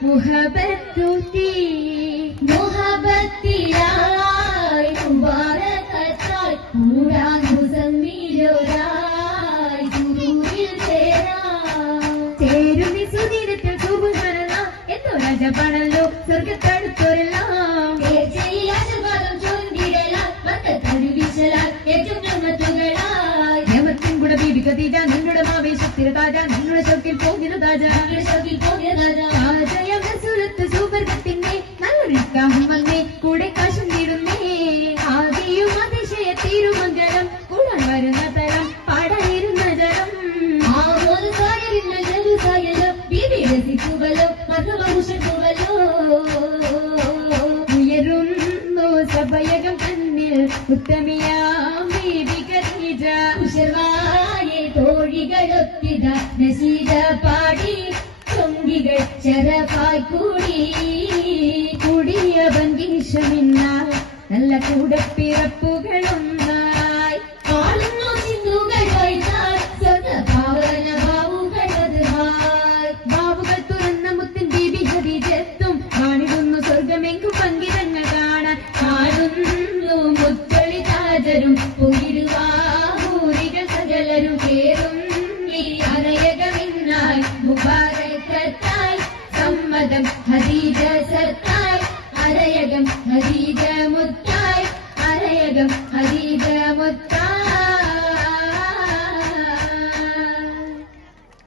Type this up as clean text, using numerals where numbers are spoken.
മുഹബത്തുത്തി മുഹബത്തിലായി മുബാറകത്തായി കൂടാൻ മുസമ്മിലോരായി ഗുരുവിൽ ചേരുന്നി സുധീരത്തിൽ സുബുഹാനല്ല എന്തോ രാജപാണല്ലോ സ്വർഗത്തടുത്തോരെല്ലാം നിങ്ങളുടെ ആവേശത്തിൽ താജ നിങ്ങളുടെ ഷൗക്കിൽ പോകുന്ന താജ സൂപർഗത്തിന്റെ നല്ലൊരു വന്നേ കൂടെ കാശും തീരുന്നേ ആകെയും അതിശയ തീരുമംഗലം കൂടാൻ വരുന്ന തരം പാടാനിരുന്ന ജലം ഉയരുന്നു സഭയകം തന്നിൽ ഉത്തമിയാം തോഴികളൊത്തിത നസീദ പാടി ചൊങ്കികൾ ചെറപ്പായി കൂടി കൂടിയ ഭംഗീഷമിന്നാൽ നല്ല കൂടപ്പിറപ്പുകളൊന്നായി ആളുന്നു സിന്ധുകൾ വൈതാൽ സ്വതഭാവന ബാവുകളതുമായി ബാവുകൾ തുറന്ന മുത്തിൻ ബീബി ഹദീജത്തും കാണിടുന്നു സ്വർഗമെങ്കും പങ്കിതങ്ങൾ കാണാൻ കാണുന്നു മുത്തൊളി താജരും പോയിടുവാഹൂരികൾ സകലരും കേറും അരയകമിന്നായി മുബാറകത്തായി സമ്മതം ഹദീജ സർത്തായി അരയകം ഹദീജ മുത്തായി അരയകം ഹദീജ മുത്തായി